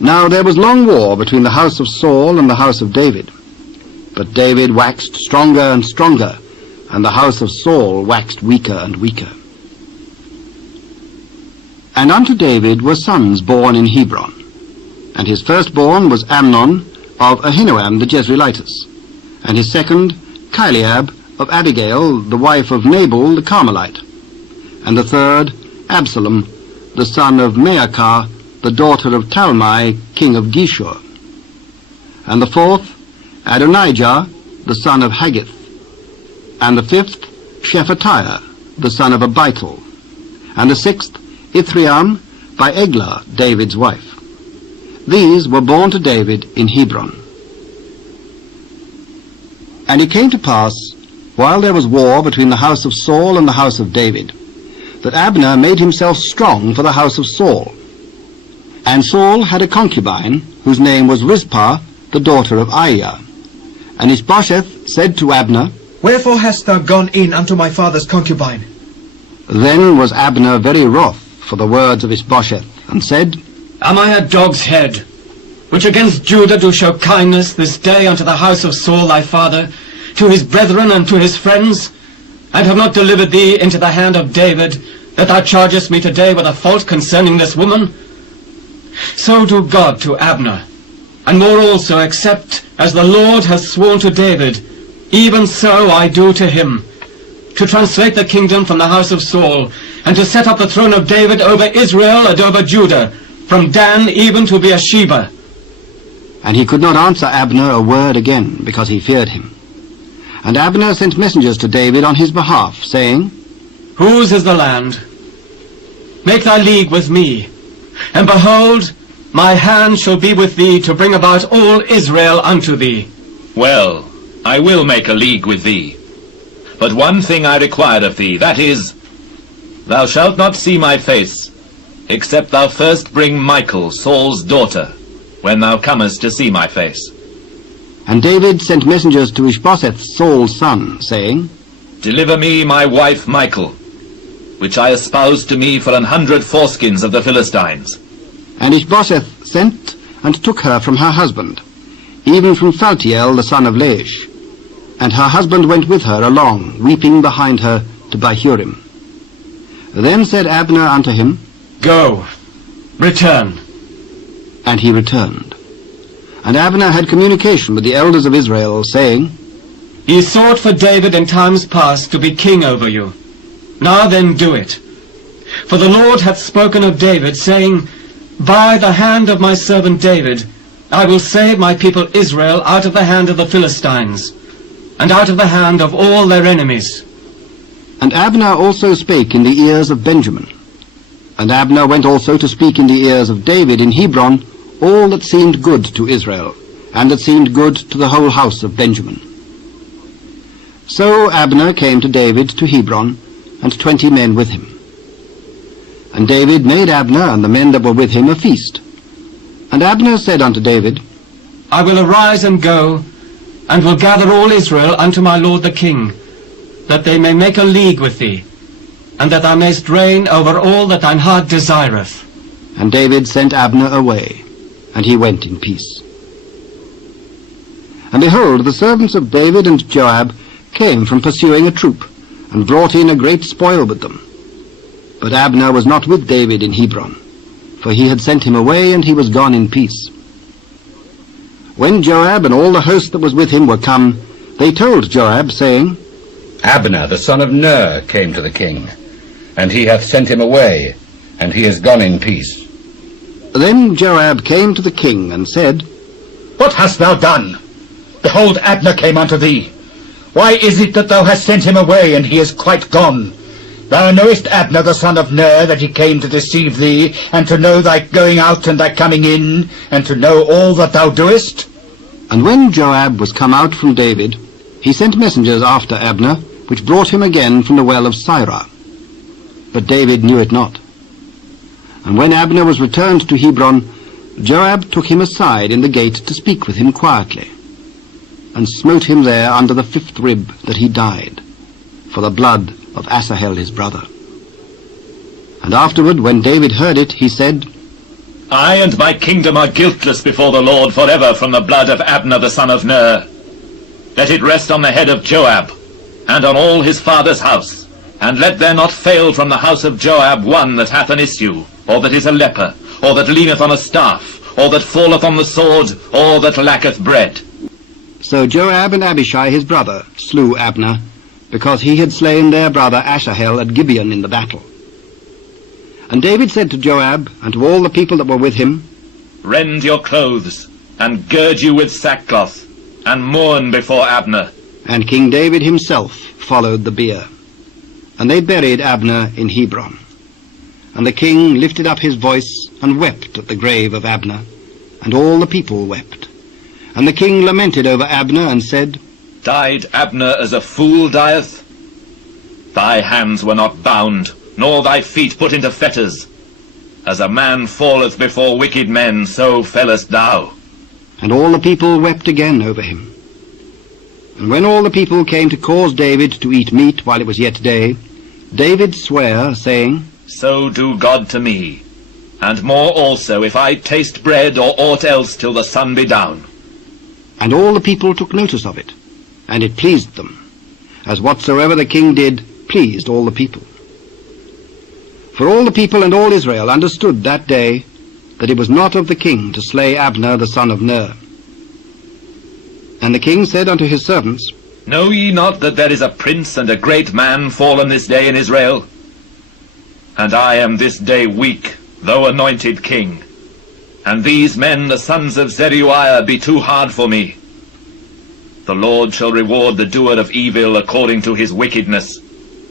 Now there was long war between the house of Saul and the house of David. But David waxed stronger and stronger, and the house of Saul waxed weaker and weaker. And unto David were sons born in Hebron, and his firstborn was Amnon of Ahinoam the Jezreelitess, and his second Chileab of Abigail, the wife of Nabal the Carmelite, and the third Absalom, the son of Maacah, the daughter of Talmai, king of Geshur, and the fourth Adonijah, the son of Haggith, and the fifth Shephatiah, the son of Abital, and the sixth Ithream by Eglah, David's wife. These were born to David in Hebron. And it came to pass, while there was war between the house of Saul and the house of David, that Abner made himself strong for the house of Saul. And Saul had a concubine, whose name was Rizpah, the daughter of Aiah. And Ishbosheth said to Abner, Wherefore hast thou gone in unto my father's concubine? Then was Abner very wroth for the words of Ishbosheth, and said, Am I a dog's head, which against Judah do show kindness this day unto the house of Saul thy father, to his brethren and to his friends, and have not delivered thee into the hand of David, that thou chargest me today with a fault concerning this woman? So do God to Abner, and more also, except as the Lord hath sworn to David, even so I do to him, to translate the kingdom from the house of Saul, and to set up the throne of David over Israel and over Judah, from Dan even to Beersheba. And he could not answer Abner a word again, because he feared him. And Abner sent messengers to David on his behalf, saying, Whose is the land? Make thy league with me, and behold, my hand shall be with thee to bring about all Israel unto thee. Well, I will make a league with thee. But one thing I require of thee, that is, thou shalt not see my face, except thou first bring Michal, Saul's daughter, when thou comest to see my face. And David sent messengers to Ishbosheth, Saul's son, saying, Deliver me my wife Michal, which I espoused to me for 100 foreskins of the Philistines. And Ishbosheth sent and took her from her husband, even from Phaltiel the son of Laish. And her husband went with her along, weeping behind her, to Bahurim. Then said Abner unto him, Go, return. And he returned. And Abner had communication with the elders of Israel, saying, Ye sought for David in times past to be king over you. Now then do it. For the Lord hath spoken of David, saying, By the hand of my servant David I will save my people Israel out of the hand of the Philistines, and out of the hand of all their enemies. And Abner also spake in the ears of Benjamin. And Abner went also to speak in the ears of David in Hebron all that seemed good to Israel, and that seemed good to the whole house of Benjamin. So Abner came to David to Hebron, and 20 men with him. And David made Abner and the men that were with him a feast. And Abner said unto David, I will arise and go, and will gather all Israel unto my lord the king, that they may make a league with thee, and that thou mayst reign over all that thine heart desireth. And David sent Abner away, and he went in peace. And behold, the servants of David and Joab came from pursuing a troop, and brought in a great spoil with them. But Abner was not with David in Hebron, for he had sent him away, and he was gone in peace. When Joab and all the host that was with him were come, they told Joab, saying, Abner the son of Ner came to the king, and he hath sent him away, and he is gone in peace. Then Joab came to the king, and said, What hast thou done? Behold, Abner came unto thee. Why is it that thou hast sent him away, and he is quite gone? Thou knowest Abner the son of Ner, that he came to deceive thee, and to know thy going out and thy coming in, and to know all that thou doest? And when Joab was come out from David, he sent messengers after Abner, which brought him again from the well of Sirah. But David knew it not. And when Abner was returned to Hebron, Joab took him aside in the gate to speak with him quietly, and smote him there under the 5th rib, that he died, for the blood of Asahel his brother. And afterward, when David heard it, he said, I and my kingdom are guiltless before the Lord forever from the blood of Abner the son of Ner. Let it rest on the head of Joab, and on all his father's house. And let there not fail from the house of Joab one that hath an issue, or that is a leper, or that leaneth on a staff, or that falleth on the sword, or that lacketh bread. So Joab and Abishai his brother slew Abner, because he had slain their brother Asahel at Gibeon in the battle. And David said to Joab, and to all the people that were with him, Rend your clothes, and gird you with sackcloth, and mourn before Abner. And King David himself followed the bier. And they buried Abner in Hebron. And the king lifted up his voice, and wept at the grave of Abner, and all the people wept. And the king lamented over Abner, and said, Died Abner as a fool dieth? Thy hands were not bound, nor thy feet put into fetters. As a man falleth before wicked men, so fellest thou. And all the people wept again over him. And when all the people came to cause David to eat meat while it was yet day, David sware, saying, So do God to me, and more also, if I taste bread or aught else till the sun be down. And all the people took notice of it, and it pleased them, as whatsoever the king did pleased all the people. For all the people and all Israel understood that day that it was not of the king to slay Abner the son of Ner. And the king said unto his servants, Know ye not that there is a prince and a great man fallen this day in Israel? And I am this day weak, though anointed king. And these men, the sons of Zeruiah, be too hard for me. The Lord shall reward the doer of evil according to his wickedness,